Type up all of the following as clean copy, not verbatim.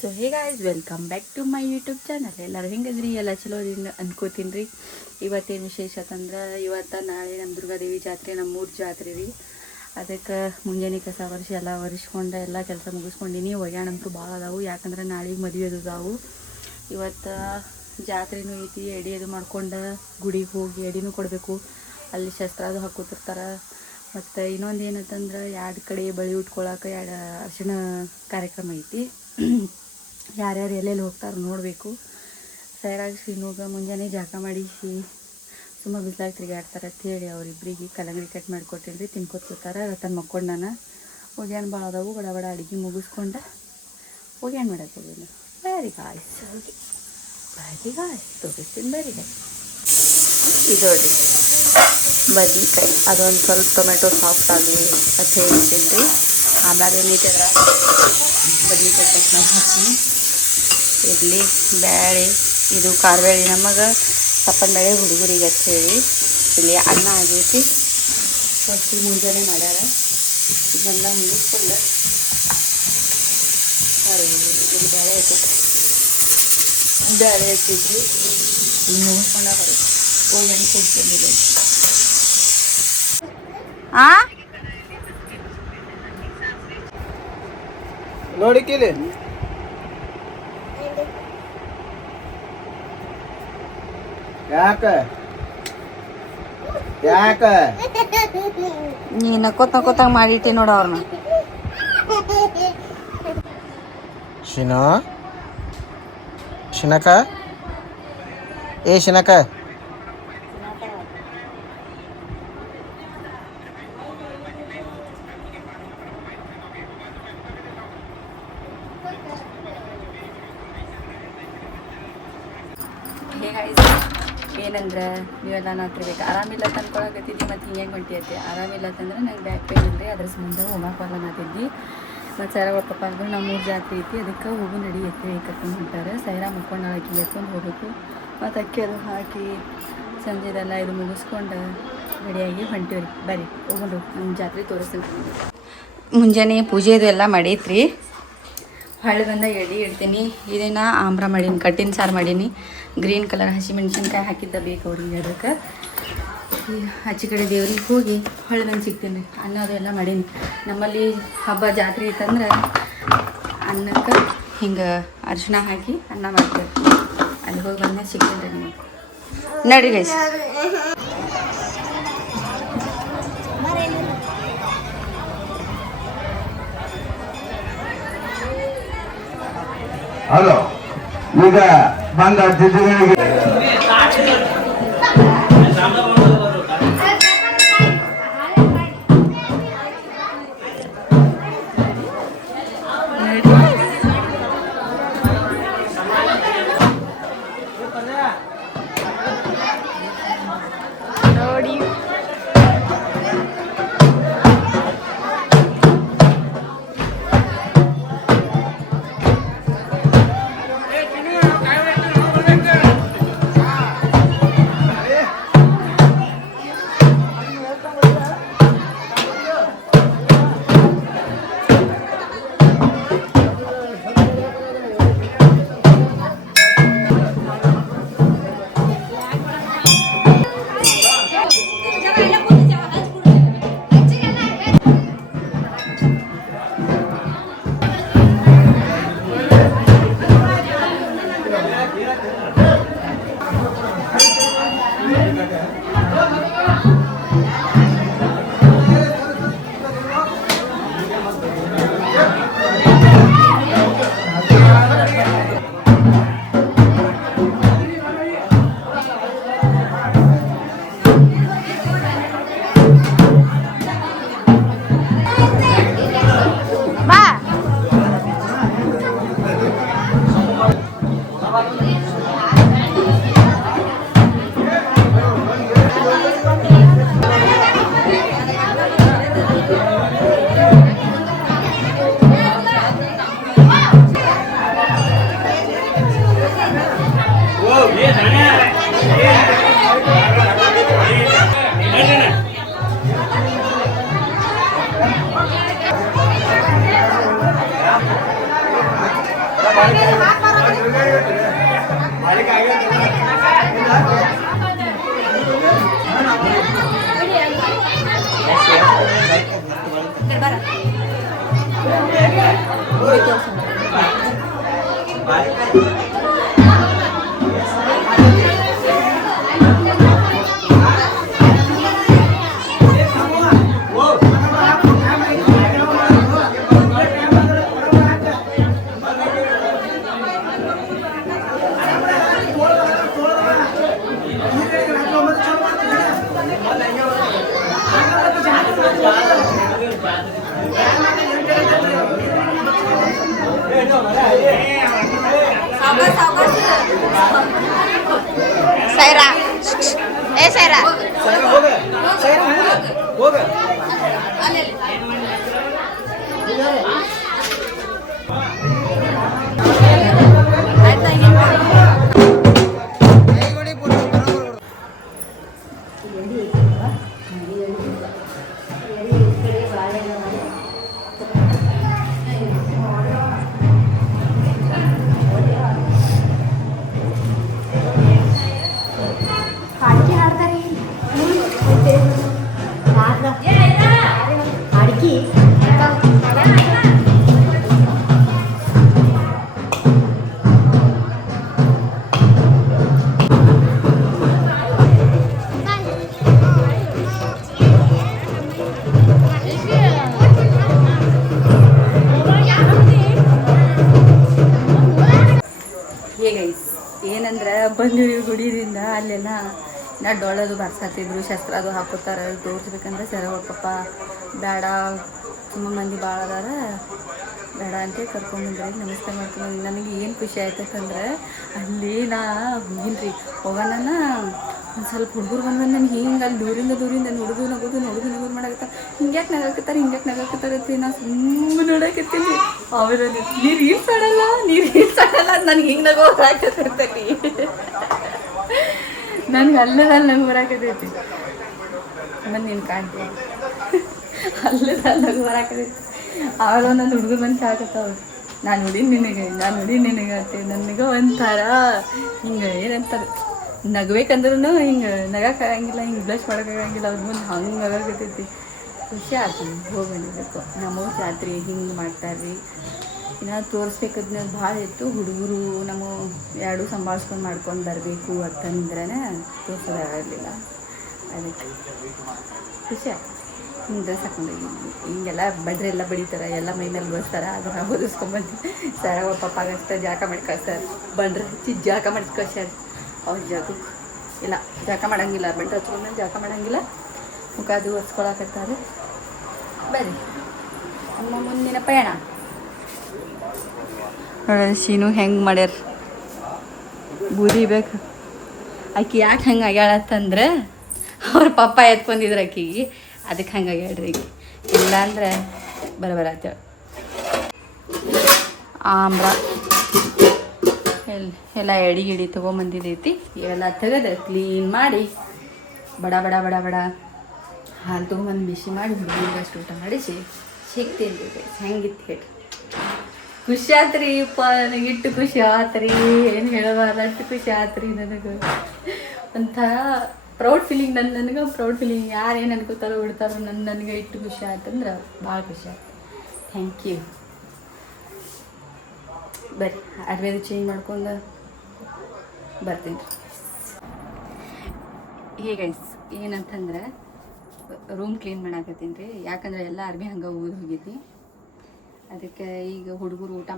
So hey guys, welcome back to my YouTube channel. ಎಲ್ಲರೂ ಹೆಂಗದ್ರಿ? ಎಲ್ಲ ಚಲೋ ಅನ್ಕೋತೀನಿ ರೀ. ಇವತ್ತೇನು ವಿಶೇಷ ಅಂತಂದ್ರೆ, ನಾಳೆ ನಮ್ಮ ದುರ್ಗಾದೇವಿ ಜಾತ್ರೆ, ನಮ್ಮೂರು ಜಾತ್ರೆ ರೀ. ಅದಕ್ಕೆ ಮುಂಜಾನೆ ಕಸ ವರ್ಷ ಎಲ್ಲ ಒರೆಸ್ಕೊಂಡು ಎಲ್ಲ ಕೆಲಸ ಮುಗಿಸ್ಕೊಂಡಿನಿ. ಒಗ್ಯಾಣಂತೂ ಭಾಳ ಅದಾವು, ಯಾಕಂದ್ರೆ ನಾಳೆಗೆ ಮದುವೆ ಅದಾವು. ಇವತ್ತು ಜಾತ್ರೆನೂ ಐತಿ. ಎಡೆ ಅದು ಮಾಡ್ಕೊಂಡು ಗುಡಿಗೆ ಹೋಗಿ ಎಡಿನೂ ಕೊಡಬೇಕು. ಅಲ್ಲಿ ಶಸ್ತ್ರ ಅದು ಹಾಕೋತಿರ್ತಾರೆ. ಮತ್ತು ಇನ್ನೊಂದು ಏನಂತಂದ್ರೆ, ಎರಡು ಕಡೆ ಬಳಿ ಉಟ್ಕೊಳಕ್ಕೆ ಅರ್ಶಿಣ ಕಾರ್ಯಕ್ರಮ ಐತಿ. ಯಾರ್ಯಾರು ಎಲ್ಲೆಲ್ಲಿ ಹೋಗ್ತಾರೆ ನೋಡಬೇಕು. ಸೈರಾಗಿ ಶ್ರೀನುಗ ಮುಂಜಾನೆ ಜಾಕ ಮಾಡಿಸಿ ಸುಮ್ಮ ಬಿಸ್ಲಾಗಿ ತಿರುಗಾಡ್ತಾರೆ ಅಂತ ಹೇಳಿ ಅವರಿಬ್ಬರಿಗೆ ಕಲ್ಲಂಗಡಿ ಕಟ್ ಮಾಡಿಕೊಟ್ಟಿದ್ರಿ. ತಿನ್ಕೊತ್ಕೋತಾರೆ. ತನ್ನ ಮಕ್ಕೊಂಡಾನ ಹೋಗ್ಯಾನ ಭಾಳ ಅದಾವು. ಬಡ ಬಡ ಅಡುಗೆ ಮುಗಿಸ್ಕೊಂಡು ಹೋಗ್ಯಾನ ಮಾಡಕ್ಕೆ ಬ್ಯಾರಿ ಗಾಯ್ಸ್ ತೋರಿಸ್ತೀನಿ. ಬ್ಯಾರಿ ಗಾಯ್ಸ್ ಇದು ನೋಡಿರಿ ಬದ್ನಿಕಾಯಿ. ಅದೊಂದು ಸ್ವಲ್ಪ ಟೊಮೆಟೊ ಸಾಫ್ಟ್ ಆಗಲಿ ಅಂತ ಹೇಳ್ತೀನಿ ರೀ. ಆಮೇಲೆ ನೀಟಾಗ ಬದ್ನಿಕಾಯಿ ಕಟ್ ಮಾಡಿ ಹಾಕ್ತೀನಿ. ಇಡ್ಲಿ ಬೇಳೆ, ಇದು ಖಾರಬೇಳೆ ನಮಗೆ ಸಪ್ಪನ ಬೇಳೆ ಹುಡುಗರಿಗೆ ಅಂತ ಹೇಳಿ. ಇಲ್ಲಿ ಅನ್ನ ಆಗೈತಿ. ಫಸ್ಟ್ ಮುಂಜಾನೆ ಮಾಡ್ಯಾರ. ಇದೆಲ್ಲ ಮುಗಿಸ್ಕೊಂಡು ಇಲ್ಲಿ ಬೇಳೆ ಹಾಕೈತಿ. ಬೇಳೆ ಹಾಕಿದ್ರಿ ಇಲ್ಲಿ ಮುಗಿಸ್ಕೊಂಡ ಹೋಗಿ ಕೊಡ್ತೀನಿ. ನೋಡಿಕಿಲಿ ಯಾಕ ನೀ ನಕ್ಕೋತಂಗ ಮಾಡಿಟ್ಟಿ ನೋಡ ಅವ್ರನ್ನ. ಶಿನಕ ಏ ಶಿನಕ ಏನಂದ್ರೆ ನೀವೆಲ್ಲ ನಾತಿರ್ಬೇಕು. ಆರಾಮಿಲ್ಲ ತಂದ್ಕೊಳಕತ್ತಿದ್ದಿ ಮತ್ತು ಹಿಂಗೆ ಹೊಂಟಿ ಐತಿ. ಆರಾಮಿಲ್ಲ ಅಂತಂದ್ರೆ ನಂಗೆ ಬ್ಯಾಕ್ ಪೇನ್ ಇದ್ರಿ, ಅದ್ರ ಸಂಬಂಧ ಹೋಗಕ್ಕೆ ನಾತಿದ್ದಿ. ಮತ್ತು ಸೈರಾಗಳ ಪಪ್ಪ ಅಂದ್ರೆ ನಮ್ಮೂರು ಜಾತ್ರೆ ಐತಿ, ಅದಕ್ಕೆ ಹೋಗು ನಡಿ ಎತ್ತಿ ಕರ್ಕೊಂಡು ಹೊಂಟಾರೆ. ಸೈರಾ ಮುಕ್ಕೊಂಡು ಹಾಕಿ ಎತ್ಕೊಂಡು ಹೋಗ್ಬೇಕು. ಮತ್ತು ಅಕ್ಕಿ ಅದು ಹಾಕಿ ಸಂಜೆದೆಲ್ಲ ಇದು ಮುಗಿಸ್ಕೊಂಡು ರೆಡಿಯಾಗಿ ಹೊಂಟಿವ್ರಿ. ಬರ್ರಿ ಹೋಗೋದು ನಮ್ಮ ಜಾತ್ರೆ ತೋರಿಸ್ತೀನಿ. ಮುಂಜಾನೆ ಪೂಜೆದು ಎಲ್ಲ ಮಾಡೈತ್ರಿ. ಹೊಳ್ಳಿ ಬಂದ ಎಡೆ ಇಡ್ತೀನಿ. ಇದೇನ ಆಮ್ರ ಮಾಡೀನಿ, ಕಟ್ಟಿನ ಸಾರು ಮಾಡೀನಿ. ಗ್ರೀನ್ ಕಲರ್ ಹಸಿಮೆಣ್ಸಿನ್ಕಾಯಿ ಹಾಕಿದ್ದ ಬೇಕು ಅವ್ರಿಗೆ. ಅದಕ್ಕೆ ಆಚೆ ಕಡೆ ದೇವ್ರಿಗೆ ಹೋಗಿ ಹೊಳ್ಳಿ ಬಂದು ಸಿಗ್ತೀನಿ. ಅನ್ನ ಅದೆಲ್ಲ ಮಾಡೀನಿ. ನಮ್ಮಲ್ಲಿ ಹಬ್ಬ ಜಾತ್ರೆ ಇತ್ತಂದ್ರೆ ಅನ್ನಕ್ಕೆ ಹಿಂಗೆ ಅರಿಶಿಣ ಹಾಕಿ ಅನ್ನ ಮಾಡ್ತೇವೆ. ಅಲ್ಲಿ ಹೋಗಿ ಬಂದ ಸಿಗ್ತೀನಿ ರೀ ನಿಮಗೆ. ನಡಿ ಗೈಸ್. ಹಲೋ, ಈಗ ಬಂದ ಅತಿಥಿಗಳಿಗೆ ನೋಡಿ ಸೈರಾ ಏ ಸೈರಾ ಏನಂದ್ರೆ ಬಂದಿರಿ ಗುಡಿದಿಂದ ಅಲ್ಲೆಲ್ಲ ನಾ ಡೊಳ್ಳದು ಬರ್ಸಾತಿದ್ರು ಶಸ್ತ್ರ ಅದು ಹಾಕೋತಾರೆ ತೋರಿಸ್ಬೇಕಂದ್ರೆ ಸರವಪ್ಪಪ್ಪ ಬೇಡ ತುಂಬ ಮಂದಿ ಭಾಳ ಅದಾರ ಬೇಡ ಅಂತ ಕರ್ಕೊಂಡ್ಬಂದ್ರಿ ನಮಸ್ಕಾರ ಮಾಡ್ಕೊಂಡು ನನಗೆ ಏನು ಖುಷಿ ಆಯ್ತಂದ್ರೆ ಅಲ್ಲಿ ನಾ ಹೋಗಿನ್ರಿ ಹೋಗೋಣ ಒಂದು ಸ್ವಲ್ಪ ಹುಡುಗರು ಬಂದು ನನಗೆ ಹಿಂಗೆ ಅಲ್ಲಿ ದೂರಿಂದ ನೋಡೋದು ನಗೋದು ಮಾಡಾಕತ್ತ ಹಿಂಗ್ಯಾಕೆ ನಗಾಕತ್ತಾರೆ ನಾ ಸುಮ್ಮನೆ ನೋಡಕತ್ತೀನಿ ಆಮೇಲೆ ನೀರು ಈಡ್ಸಾಡಲ್ಲ ನನಗೆ ಹಿಂಗೆ ನಗೋ ಬರಾಕತ್ತೈತಿ ನನಗೆ ಅಲ್ಲದಲ್ಲಿ ನಗು ಬರಾಕತ್ತೈತಿ ನಾನು ನೀನು ಕಾಣ್ತೀನಿ ಅಲ್ಲದಲ್ಲಿ ನಗು ಬರಾಕತ್ತೈತಿ ಆಮೇಲೆ ಒಂದೊಂದು ಹುಡುಗರು ಬಂದು ಸಾಕತ್ತವ ನಾನು ನೋಡಿ ನಿನಗೆ ಅಂತೆ ನನಗೆ ಒಂಥರ ಹಿಂಗೆ ಏನಂತಾರೆ ನಗಬೇಕಂದ್ರೂ ಹಿಂಗೆ ನಗಕ್ಕಾಗಂಗಿಲ್ಲ ಹಿಂಗೆ ಬ್ಲಶ್ ಮಾಡೋಕ್ಕಾಗಂಗಿಲ್ಲ ಅವ್ರ ಮುಂದೆ ಹಂಗೆ ನಗಾಕತ್ತೈತಿ ಖುಷಿ ಆಯ್ತು ಹೋಗಿ ಬಂದಿದ್ದಕ್ಕೂ ನಮ್ಮವ್ರ ಜಾತ್ರೆ ಹಿಂಗೆ ಮಾಡ್ತಾರ್ರಿ ಇನ್ನು ತೋರಿಸ್ಬೇಕದ್ನ ಭಾಳ ಇತ್ತು ಹುಡುಗರು ನಮ್ಮ ಎರಡೂ ಸಂಭಾಳಿಸ್ಕೊಂಡು ಮಾಡ್ಕೊಂಡು ಬರಬೇಕು ಅಂತಂದ್ರೆ ತೋರಿಸೋದಾಗಲಿಲ್ಲ ಅದಕ್ಕೆ ಖುಷಿ ಆಯ್ತು ಹಿಂಗೆ ಡ್ರೆಸ್ ಹಾಕೊಂಡೋಗಿದ್ವಿ ಹಿಂಗೆಲ್ಲ ಬಡ್ರೆಲ್ಲ ಬಡಿತಾರೆ ಎಲ್ಲ ಮೈ ಮೇಲೆ ಬರ್ತಾರೆ ಅದನ್ನು ಓದಿಸ್ಕೊಂಬಂದು ಸರ ಪಪ್ಪಾಗಷ್ಟೇ ಜಾಕ ಮಾಡಿ ಕಳ್ಸ್ತಾರೆ ಬಂದ್ರೆ ಹಚ್ಚಿ ಜಾಕ ಮಾಡಿ ಕಳ್ಸ್ಯಾರ ಅವ್ರ ಜಾಗಕ್ಕೆ ಇಲ್ಲ ಜಾಕ ಮಾಡೋಂಗಿಲ್ಲ ಬಂಡ್ರೆ ಹಚ್ಕೊಂಡ್ಮೇಲೆ ಜಾಕ ಮಾಡೋಂಗಿಲ್ಲ ಮುಖ ಅದು ಒರೆಸ್ಕೊಳಕತ್ತಾರೆ ಬರ್ರಿ ನಮ್ಮ ಮುಂದಿನ ಪಯಣ ನೋಡೋಣ ಶೀನು ಹೆಂಗೆ ಮಾಡ್ಯಾರ ಬೂದಿ ಬೇಕು ಆಕಿ ಯಾಕೆ ಹಂಗೆ ಆಗ್ಯಾಳತ್ತಂದ್ರೆ ಅವ್ರ ಪಪ್ಪ ಎತ್ಕೊಂಡಿದ್ರು ಆಕಿಗೆ ಅದಕ್ಕೆ ಹಂಗೆ ಆಗ್ಯಾಳ್ರಿ ಈಗ ಇಲ್ಲಾಂದ್ರೆ ಬರತ್ತೇಳ ಆಮ್ರ ಎಲ್ಲ ಎಡಿ ಗಿಡಿ ತೊಗೊಂಬಂದಿದ್ದೈತಿ ಇವೆಲ್ಲ ತೆಗೆದು ಕ್ಲೀನ್ ಮಾಡಿ ಬಡ ಹಾಲು ತೊಗೊಂಬಂದು ಬಿಸಿ ಮಾಡಿ ಹುಡುಗಿಗೆ ಅಷ್ಟು ಊಟ ಮಾಡಿಸಿ ಸಿಗ್ತೀನಿ ಹೆಂಗಿತ್ತು ಹೇಳಿ ಖುಷಿ ಆತ್ರಿ ಅಪ್ಪ ನನಗಿಟ್ಟು ಖುಷಿ ಆತ್ರಿ ಏನು ಹೇಳಬಾರ್ದು ಅಷ್ಟು ಖುಷಿ ಆತ್ರಿ ನನಗೆ ಒಂಥರ ಪ್ರೌಡ್ ಫೀಲಿಂಗ್ ನನಗೆ ಪ್ರೌಡ್ ಫೀಲಿಂಗ್ ಯಾರು ಏನು ಅನ್ಕೋತಾರೋ ಬಿಡ್ತಾರೋ ನನಗೆ ಇಟ್ಟು ಖುಷಿ ಆಯ್ತಂದ್ರೆ ಭಾಳ ಖುಷಿ ಆಯ್ತು ಥ್ಯಾಂಕ್ ಯು ಬರ್ರಿ ಅರ್ವೇದು ಚೇಂಜ್ ಮಾಡ್ಕೊಂಡು ಬರ್ತೀನಿ ಗೈಸ್ ಏನಂತಂದ್ರೆ ರೂಮ್ ಕ್ಲೀನ್ ಮಾಡಾಕತ್ತೀನಿ ರೀ ಯಾಕಂದ್ರೆ ಎಲ್ಲ ಅರ್ಬಿ ಹಂಗೆ ಊದು ಹೋಗಿದ್ವಿ ಅದಕ್ಕೆ ಈಗ ಹುಡುಗರು ಊಟ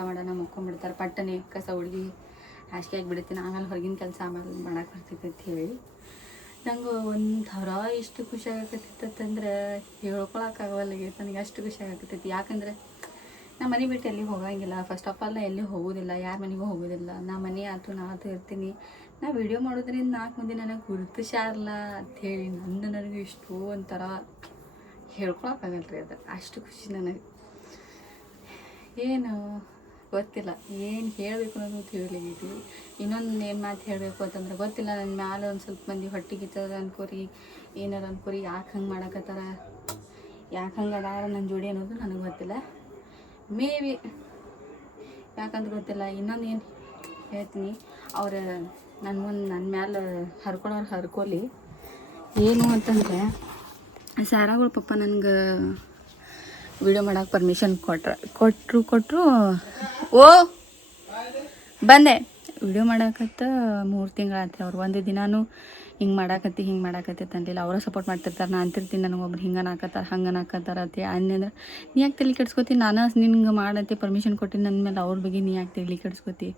ಮಾಡೋಣ ಮುಕ್ಕೊಂಡ್ಬಿಡ್ತಾರೆ ಪಟ್ಟನೆ ಕಸ ಹುಡುಗಿ ಹಾಸಿಗೆ ಆಗಿಬಿಡ್ತೀನಿ ಆಮೇಲೆ ಹೊರಗಿನ ಕೆಲಸ ಆಮೇಲೆ ಮಾಡಕ್ಕೆ ಬರ್ತೈತೆ ಅಂತ ಹೇಳಿ ನಂಗೆ ಒಂಥರ ಎಷ್ಟು ಖುಷಿ ಆಗಕತ್ತಿತ್ತಂದ್ರೆ ಹೇಳ್ಕೊಳಕ್ಕಾಗವಲ್ಲಾಗೈತೆ ನನಗೆ ಅಷ್ಟು ಖುಷಿ ಆಗಕತ್ತೈತಿ ಯಾಕಂದ್ರೆ ನಮ್ಮ ಮನೆ ಬಿಟ್ಟು ಎಲ್ಲಿ ಹೋಗಂಗಿಲ್ಲ ಫಸ್ಟ್ ಆಫ್ ಆಲ್ ನಾ ಎಲ್ಲಿ ಹೋಗೋದಿಲ್ಲ ಯಾರ ಮನೆಗೂ ಹೋಗೋದಿಲ್ಲ ನಾ ಮನೆ ಆಯ್ತು ನಾ ಇರ್ತೀನಿ ನಾ ವಿಡಿಯೋ ಮಾಡೋದ್ರಿಂದ 4 ಮಂದಿ ನನಗೆ ಗುರುತಿಸ್ಯಾರಲ್ಲ ಅಂಥೇಳಿ ನನಗೆ ಇಷ್ಟು ಒಂಥರ ಹೇಳ್ಕೊಳಕ್ಕಾಗಲ್ಲ ರೀ ಅದು ಅಷ್ಟು ಖುಷಿ ನನಗೆ ಏನು ಗೊತ್ತಿಲ್ಲ ಏನು ಹೇಳಬೇಕು ಅನ್ನೋದು ತಿಳಿಲಿಗೈತಿ ಇನ್ನೊಂದು ಏನು ಮಾತು ಹೇಳಬೇಕು ಅಂತಂದ್ರೆ ಗೊತ್ತಿಲ್ಲ ನನ್ನ ಮ್ಯಾಲೆ ಒಂದು ಸ್ವಲ್ಪ ಮಂದಿ ಹೊಟ್ಟಿಗಿತ್ತದ ಅನ್ಕೋರಿ ಏನಾರು ಅನ್ಕೋರಿ ಯಾಕೆ ಹಂಗೆ ಮಾಡಕತ್ತಾರ ಯಾಕೆ ಹಂಗೆ ಅದಾರ ನನ್ನ ಜೋಡಿ ಅನ್ನೋದು ನನಗೆ ಗೊತ್ತಿಲ್ಲ ಮೇ ಬಿ ಯಾಕಂದ್ರೆ ಗೊತ್ತಿಲ್ಲ. ಇನ್ನೊಂದು ಏನು ಹೇಳ್ತೀನಿ, ಅವ್ರು ನನ್ನ ಮ್ಯಾಲೆ ಹರ್ಕೊಳ್ಳೋರು ಹರ್ಕೊಲಿ. ಏನು ಅಂತಂದರೆ ಸಾರಾಗಳ ಪಪ್ಪ ನನಗೆ ವಿಡಿಯೋ ಮಾಡೋಕೆ ಪರ್ಮಿಷನ್ ಕೊಟ್ಟರು. ಓ ಬಂದೆ. ವಿಡಿಯೋ ಮಾಡಕತ್ತ 3 ತಿಂಗಳಾತ್ರಿ. ಅವ್ರು ಒಂದು ದಿನಾನು ಹಿಂಗೆ ಮಾಡಾಕತ್ತಿ ತಂದಿಲ್ಲ. ಅವರ ಸಪೋರ್ಟ್ ಮಾಡ್ತಿರ್ತಾರೆ. ನಾನು ಅಂತಿರ್ತೀನಿ ನನಗೊಬ್ರು ಹಿಂಗೆ ನಾಕತ್ತಾರ ಅಂತ ಅಂದ್ರೆ ನೀ ಯಾಕೆ ತಲೆ ಕೆಡ್ಸ್ಕೊತಿ? ನಾನು ನಿನ್ಗೆ ಮಾಡಂತೆ ಪರ್ಮಿಷನ್ ಕೊಟ್ಟಿನಿ ನನ್ನ ಮೇಲೆ. ಅವ್ರ ಬಗ್ಗೆ ನೀ ಯಾಕೆ ತಲೆ ಕೆಡ್ಸ್ಕೊತಿ?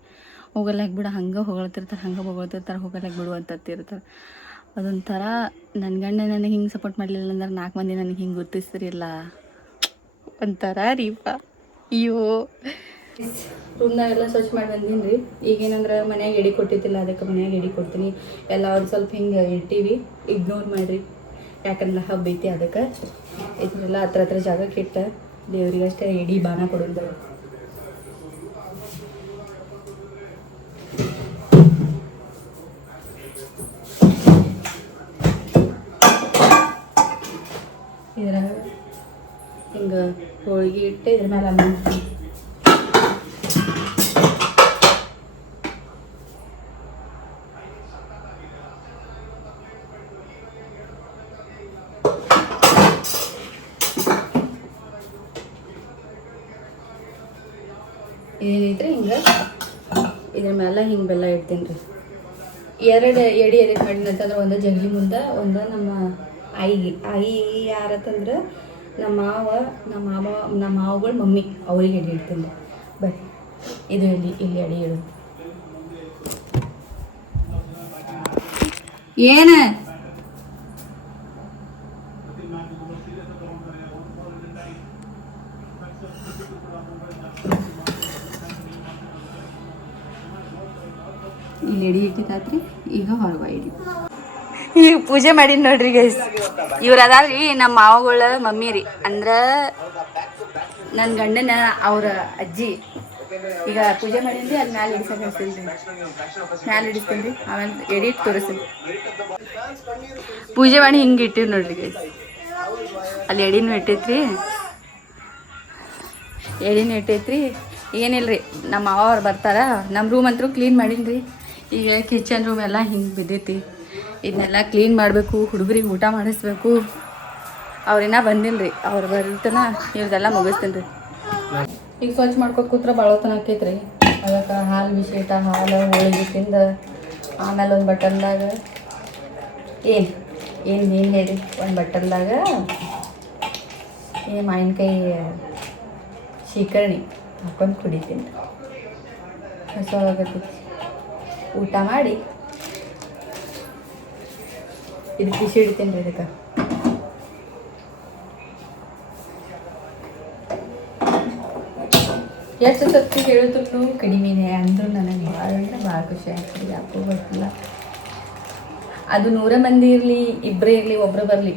ಹೋಗಲ್ಲ ಬಿಡು, ಹಂಗೆ ಹೊಗಳ್ತಿರ್ತಾರೆ ಹೋಗಲ್ಲ ಬಿಡು ಅಂತತ್ತಿರ್ತಾರೆ. ಅದೊಂಥರ ನನ್ನ ಗಂಡ ನನಗೆ ಹಿಂಗೆ ಸಪೋರ್ಟ್ ಮಾಡಲಿಲ್ಲ ಅಂದ್ರೆ 4 ಮಂದಿ ನನಗೆ ಹಿಂಗೆ ಗುರ್ತಿಸ್ತಿರಿಲ್ಲ. ಒಂಥರ ರೀಪ. ಅಯ್ಯೋ ರೂಮ್ನಾಗೆಲ್ಲ ಸ್ವಚ್ಛ ಮಾಡಿ ಬಂದೀನಿ ರೀ. ಈಗೇನಂದ್ರೆ ಮನ್ಯಾಗ ಎಡಿ ಕೊಟ್ಟಿದ್ದಿಲ್ಲ, ಅದಕ್ಕೆ ಮನ್ಯಾಗ ಎಡಿ ಕೊಡ್ತೀನಿ. ಎಲ್ಲ ಅವ್ರು ಸ್ವಲ್ಪ ಹಿಂಗೆ ಇಟ್ಟೀವಿ, ಇಗ್ನೋರ್ ಮಾಡಿರಿ. ಯಾಕಂದ್ರೆ ಹಬ್ಬ ಐತಿ, ಅದಕ್ಕೆ ಇದನ್ನೆಲ್ಲ ಹತ್ರ ಜಾಗಕ್ಕೆ ಇಟ್ಟ ದೇವ್ರಿಗಷ್ಟೇ ಎಡಿ ಬಾಣ ಕೊಡೋದು. ಇದ್ರಾಗ ಹಿಂಗೆ ಹೋಳಿಗೆ ಇಟ್ಟು ಇದ್ರ ಮೇಲೆ ಅನ್ನ ಏನೈತ್ರಿ ಹಿಂಗೆ ಇದ್ರ ಮೇಲೆ ಹಿಂಗೆ ಬೆಲ್ಲ ಇಡ್ತೀನಿ ರೀ. 2 ಎಡಿ ಎದಕ್ಕೆ ಮಾಡಿನ ಅಂತಂದ್ರೆ ಒಂದು ಜಗಲಿ ಮುಂದೆ, ಒಂದು ನಮ್ಮ ಆಯಿ ಯಾರತ್ತಂದ್ರೆ ನಮ್ಮ ಮಾವುಗಳ ಮಮ್ಮಿ, ಅವ್ರಿಗೆ ಎಡಿ ಇಡ್ತೀನಿ ರೀ. ಬರ್ರಿ ಇದು ಇಲ್ಲಿ ಎಡಿ ಇಡೋದು. ಏನು ಇಲ್ಲಿ ಎಡಿ ಇಟ್ಟಿದ್ದಾತ್ರಿ. ಈಗ ಹೊರಗೆ ಇಡಿ ಈಗ ಪೂಜೆ ಮಾಡೀನಿ ನೋಡ್ರಿ ಗೈಸ್. ಇವ್ರು ಅದಾವ್ರಿ ನಮ್ಮ ಮಾವಗಳ ಮಮ್ಮಿ ರೀ, ಅಂದ್ರೆ ನನ್ನ ಗಂಡನ ಅವ್ರ ಅಜ್ಜಿ. ಈಗ ಪೂಜೆ ಮಾಡೀನಿ, ಅಲ್ಲಿ ಮ್ಯಾಲೆ ಇಡಿಸ್ತೀನಿ ರೀ. ಆಮೇಲೆ ಎಡಿ ಇಟ್ಟು ತೋರಿಸ್ತೀನಿ. ಪೂಜೆ ಮಾಡಿ ಹಿಂಗೆ ಇಟ್ಟಿವಿ ನೋಡ್ರಿ ಗೈಸ್. ಅಲ್ಲಿ ಎಡಿನೂ ಇಟ್ಟೈತ್ರಿ. ಏನಿಲ್ಲ ರೀ, ನಮ್ಮ ಮಾವ ಅವ್ರು ಬರ್ತಾರ. ನಮ್ಮ ರೂಮ್ ಅಂತೂ ಕ್ಲೀನ್ ಮಾಡೀನಿ ರೀ. ಈಗ ಕಿಚನ್ ರೂಮ್ ಎಲ್ಲ ಹಿಂಗೆ ಬಿದ್ದೈತಿ. ಇದನ್ನೆಲ್ಲ ಕ್ಲೀನ್ ಮಾಡಬೇಕು, ಹುಡುಗರಿಗೆ ಊಟ ಮಾಡಿಸ್ಬೇಕು. ಅವ್ರಿನ್ನ ಬಂದಿಲ್ಲ ರೀ. ಅವ್ರು ಬರ್ತನ ಇವ್ರದೆಲ್ಲ ಮುಗಿಸ್ತೀನಿ ರೀ. ಈಗ ಸ್ವಚ್ಛ ಮಾಡ್ಕೊತ ಕೂತ್ರೆ ಭಾಳ ಹೊತ್ತನ ಆಕೈತ್ರಿ. ಅದಕ್ಕೆ ಹಾಲು ಬಿಸಿಟ್ಟ ಹಾಲು ಹೋಳಿಗೆ ತಿಂದು ಆಮೇಲೆ ಒಂದು ಬಟನ್ದಾಗ ಏನು ಹೇಳಿ ಒಂದು ಬಟನ್ದಾಗ ಮಾವಿನಕಾಯಿ ಶೀಕರಣಿ ಹಾಕೊಂಡು ಕುಡಿತೀನಿ. ಹಸುವಾಗತ್ತೈತಿ. ಊಟ ಮಾಡಿ ಇದು ಬಿಸಿ ಇಡ್ತೀನಿ ರೀ. ಇದಕ್ಕೆ ಎಷ್ಟು ಸತ್ತು ಹೇಳಿದ್ರು ಕಡಿಮೆನೆ ಅಂದರೂ ನನಗೆ ಭಾಳ ಅಂದರೆ ಭಾಳ ಖುಷಿ ಆಗ್ತದೆ. ಯಾಕೋ ಗೊತ್ತಿಲ್ಲ, ಅದು 100 ಮಂದಿ ಇರಲಿ, ಇಬ್ಬರೇ ಇರಲಿ, ಒಬ್ಬರು ಬರಲಿ,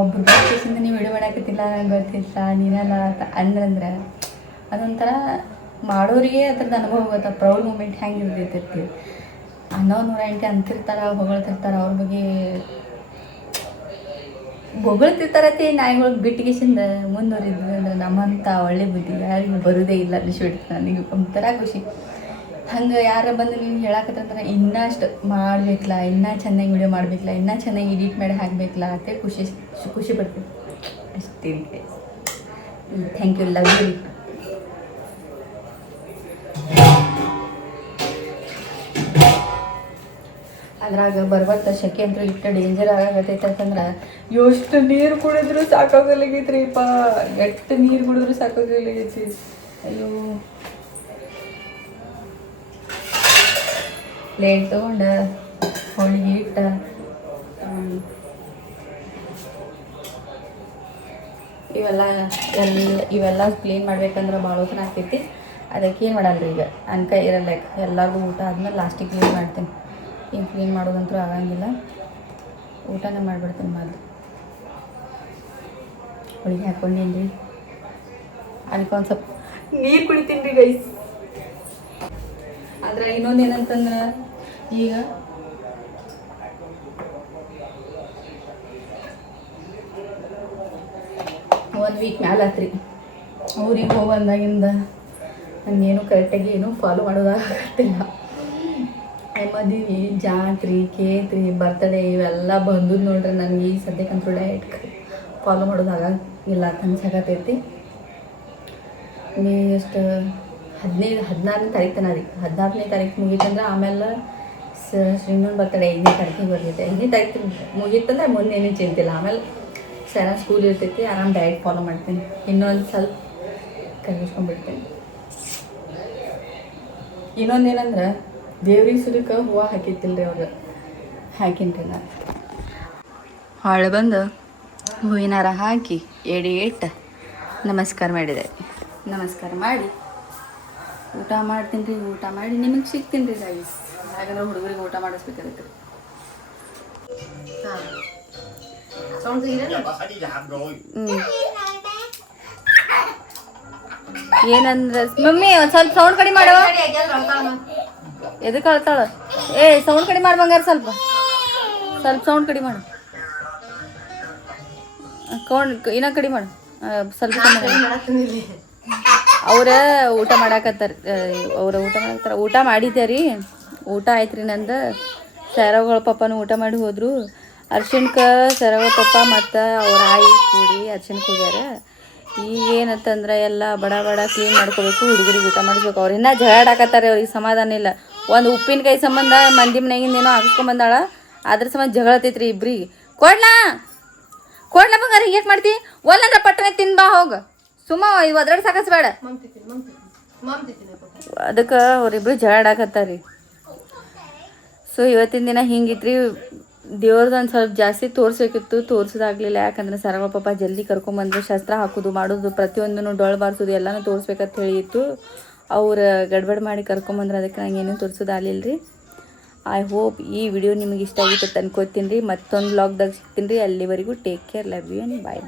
ಒಬ್ರು ಬರ್ತಿಂದ ನೀವು ವಿಡಿಯೋ ಮಾಡಾಕತ್ತಿಲ್ಲ, ಗೊತ್ತಿಲ್ಲ ನೀನಲ್ಲ ಅಂದ್ರೆ ಅದೊಂಥರ ಮಾಡೋರಿಗೆ ಅದ್ರದ್ದು ಅನುಭವ ಹೋಗುತ್ತೆ. ಪ್ರೌಡ್ ಮೂಮೆಂಟ್ ಹೆಂಗೆ ಇರ್ತೈತಿ. 108 ಅಂತಿರ್ತಾರೆ, ಹೊಗಳ್ತಿರ್ತಾರೆ, ಅವ್ರ ಬಗ್ಗೆ ಹೊಗಳ್ತಿರ್ತಾರತ್ತೆ. ನಾಯಿಗಳಿಗೆ ಬಿಟ್ಟಿಗೆಸಿಂದ ಮುಂದುವರಿದ್ರು ಅಂದ್ರೆ ನಮ್ಮಂಥ ಒಳ್ಳೆ ಬುದ್ಧಿ ಯಾರಿಗೂ ಬರೋದೇ ಇಲ್ಲ ಅನಿಸ್ಬಿಡ್ತು ನನಗೆ. ಒಂಥರ ಖುಷಿ. ಹಂಗೆ ಯಾರ ಬಂದು ನೀವು ಹೇಳಕತ್ತಂದ್ರೆ ಇನ್ನಷ್ಟು ಮಾಡಬೇಕಲ್ಲ, ಇನ್ನೂ ಚೆನ್ನಾಗಿ ವಿಡಿಯೋ ಮಾಡಬೇಕಲ್ಲ, ಇನ್ನೂ ಚೆನ್ನಾಗಿ ಎಡಿಟ್ ಮಾಡಿ ಹಾಕಬೇಕಲ್ಲ ಅಂತ ಖುಷಿ ಪಡ್ತೀನಿ ಅಷ್ಟೇ. Thank you, love you. ಅದ್ರಾಗ ಬರ್ಬತ್ತ ಸೆಕೆ ಅಂತೂ ಇಷ್ಟು ಡೇಂಜರ್ ಆಗತ್ತೈತೆ ಅಂತಂದ್ರೆ ಎಷ್ಟು ನೀರು ಕುಡಿದ್ರು ಸಾಕಾಗಲಿಗೈತ್ರಿಪ್ಪ. ಎಷ್ಟು ನೀರು ಕುಡಿದ್ರು ಸಾಕಾಗಲಿಗೈತಿ. ಅಯ್ಯೋ, ಪ್ಲೇಟ್ ತೊಗೊಂಡು ಹೋಳಿಗೆ ಇಟ್ಟ ಇವೆಲ್ಲ ಕ್ಲೀನ್ ಮಾಡ್ಬೇಕಂದ್ರೆ ಭಾಳ ಹೊತ್ತು ಆಗ್ತೈತಿ. ಅದಕ್ಕೆ ಏನು ಮಾಡಲ್ರಿ, ಈಗ ಅನ್ಕ ಇರಲ್ಲ. ಎಲ್ಲರಿಗೂ ಊಟ ಆದ್ಮೇಲೆ ಲಾಸ್ಟಿಗೆ ಕ್ಲೀನ್ ಮಾಡ್ತೀನಿ. ಈಗ ಕ್ಲೀನ್ ಮಾಡೋದಂತೂ ಆಗಂಗಿಲ್ಲ, ಊಟನೇ ಮಾಡಿಬಿಡ್ತೀನಿ. ಮೊದಲು ಹೋಳಿಗೆ ಹಾಕ್ಕೊಂಡೀನಿ ರೀ. ಅದಕ್ಕೆ ಒಂದು ಸ್ವಲ್ಪ ನೀರು ಕುಡಿತೀನಿ ರೀ ಗೈಸ್. ಆದರೆ ಇನ್ನೊಂದು ಏನಂತಂದ್ರೆ, ಈಗ ಒಂದು ವೀಕ್ ಮ್ಯಾಲೆ ಆತ್ರಿ ಊರಿಗೆ ಹೋಗಿ ಬಂದಾಗಿಂದ ನನಗೇನು ಕರೆಕ್ಟಾಗಿ ಏನೂ ಫಾಲೋ ಮಾಡೋದಾಗತ್ತಿಲ್ಲ. ಮದುವೆ, ಜಾತ್ರೆ, ಕೇತ್ರಿ, ಬರ್ತಡೇ ಇವೆಲ್ಲ ಬಂದು ನೋಡ್ರಿ ನನಗೆ ಈ ಸದ್ಯಕ್ಕಂತೂ ಡಯಟ್ ಫಾಲೋ ಮಾಡೋದಾಗಿಲ್ಲ ಅಂತ ಅನ್ಸಕತ್ತೈತಿ. ಎಷ್ಟು 16ನೇ ತಾರೀಕು ತನಕ ರೀ. 14ನೇ ತಾರೀಕು ಮುಗೀತಂದ್ರೆ ಆಮೇಲೆ ಶ್ರೀನೂನ್ ಬರ್ತಡೇ 5ನೇ ತಾರೀಕಿಗೆ ಬರ್ತೈತೆ. 5ನೇ ತಾರೀಕು ಮುಗೀತಂದ್ರೆ ಮುಂದೇನು ಚಿಂತಿಲ್ಲ. ಆಮೇಲೆ ಸರ ಸ್ಕೂಲ್ ಇರ್ತೈತಿ, ಆರಾಮ್ ಡಯಟ್ ಫಾಲೋ ಮಾಡ್ತೀನಿ. ಇನ್ನೊಂದು ಸ್ವಲ್ಪ ಕಲಿಸ್ಕೊಂಡ್ಬಿಡ್ತೀನಿ. ಇನ್ನೊಂದೇನಂದ್ರೆ ದೇವ್ರಿಗೆ ಸುಲಿಕ ಹೂವು ಹಾಕಿತ್ತಿಲ್ಲ ರೀ ಅವ್ರು, ಹಾಕಿನ್ರಿ ನಾನು. ಹೊಳೆ ಬಂದು ಹೂವಿನಾರ ಹಾಕಿ ಎಡೆ ಇಟ್ಟು ನಮಸ್ಕಾರ ಮಾಡಿದೆ. ನಮಸ್ಕಾರ ಮಾಡಿ ಊಟ ಮಾಡ್ತೀನಿ ರೀ. ಊಟ ಮಾಡಿ ನಿಮಗೆ ಸಿಗ್ತೀನಿ ರೀ ಗೈಸ್. ಯಾಕಂದ್ರೆ ಹುಡುಗರಿಗೆ ಊಟ ಮಾಡಿಸ್ಬೇಕಾಗತ್ತೆ ರೀ. ಏನಂದ್ರೆ ಮಮ್ಮಿ ಒಂದು ಸ್ವಲ್ಪ ಸೌಂಡ್ ಕಡಿಮೆ ಮಾಡುವ. ಎದಕ್ಕೆ ಅಳ್ತಾಳ? ಸೌಂಡ್ ಕಡಿಮೆ ಮಾಡಿ ಬಂಗಾರ, ಸ್ವಲ್ಪ ಸೌಂಡ್ ಕಡಿಮೆ ಮಾಡು. ಇನ್ನೂ ಕಡಿಮೆ ಮಾಡು ಸ್ವಲ್ಪ. ಅವ್ರ ಊಟ ಮಾಡಾಕತ್ತಾರ. ಊಟ ಮಾಡಿದ್ದೆ ರೀ. ಊಟ ಆಯ್ತು ರೀ ನಂದು. ಸರಗಳ ಪಪ್ಪನೂ ಊಟ ಮಾಡಿ ಹೋದರು. ಅರ್ಶಿಣ್ಕ ಸರಗಳ ಪಪ್ಪ ಮತ್ತು ಅವ್ರ ಆಯಿ ಕೂಡಿ ಅರ್ಶಿಣ್ಕ ಹೋಗ್ಯಾರ. ಈಗ ಏನಂತಂದ್ರೆ ಎಲ್ಲ ಬಡ ಕ್ಲೀನ್ ಮಾಡ್ಕೋಬೇಕು, ಹುಡುಗರಿಗೆ ಊಟ ಮಾಡಿಸ್ಬೇಕು. ಅವ್ರು ಇನ್ನೂ ಜಗಳಾಡಕತ್ತಾರೆ. ಅವ್ರಿಗೆ ಸಮಾಧಾನ ಇಲ್ಲ. ಒಂದು ಉಪ್ಪಿನಕಾಯಿ ಸಂಬಂಧ ಮಂದಿ ಮನೆಗಿಂದ ಏನೋ ಹಾಕಿಸ್ಕೊಂಬಂದಾಳ, ಅದ್ರ ಸಂಬಂಧ ಜಗಳತೈತ್ರಿ ಇಬ್ರಿಗೆ. ಕೊಡ್ಲಾ ಬಂಗಾರ, ಹಿಂಗೆ ಮಾಡ್ತಿ? ಒಲ್ಲಂದ್ರೆ ಪಟ್ಟನೆ ತಿನ್ಬಾ ಹೋಗ. ಸುಮ್ಮ ಇದು ಒದ್ರಾಡಿ ಸಾಕಿಸ್ಬೇಡ. ಅದಕ್ಕೆ ಅವ್ರಿಬ್ರು ಜಗಳಾಡಕತ್ತಾರ್ರಿ. ಸೊ ಇವತ್ತಿನ ದಿನ ಹಿಂಗಿತ್ರಿ. ದೇವ್ರದ್ದು ಒಂದು ಸ್ವಲ್ಪ ಜಾಸ್ತಿ ತೋರಿಸ್ಬೇಕಿತ್ತು, ತೋರಿಸೋದಾಗಲಿಲ್ಲ. ಯಾಕಂದ್ರೆ ಸರಗಳ ಪಾಪ ಜಲ್ದಿ ಕರ್ಕೊಂಬಂದು ಶಸ್ತ್ರ ಹಾಕೋದು ಮಾಡೋದು ಪ್ರತಿಯೊಂದನ್ನು ಡೊಳ್ಳು ಬಾರಿಸೋದು ಎಲ್ಲನೂ ತೋರಿಸ್ಬೇಕಂತ ಹೇಳಿತ್ತು. ಅವ್ರು ಗಡ್ಬಡ್ ಮಾಡಿ ಕರ್ಕೊಂಬಂದ್ರೆ ಅದಕ್ಕೆ ನಂಗೆ ಏನೂ ತೋರಿಸೋದಾಗಲಿಲ್ಲ ರೀ. ಐ ಹೋಪ್ ಈ ವಿಡಿಯೋ ನಿಮಗೆ ಇಷ್ಟ ಆಗಿತ್ತು ಅನ್ಕೋತೀನಿ ರೀ. ಮತ್ತೊಂದು ವ್ಲಾಗ್ದಾಗ ಸಿಗ್ತೀನಿ ರೀ. ಅಲ್ಲಿವರೆಗೂ take care, love you and bye.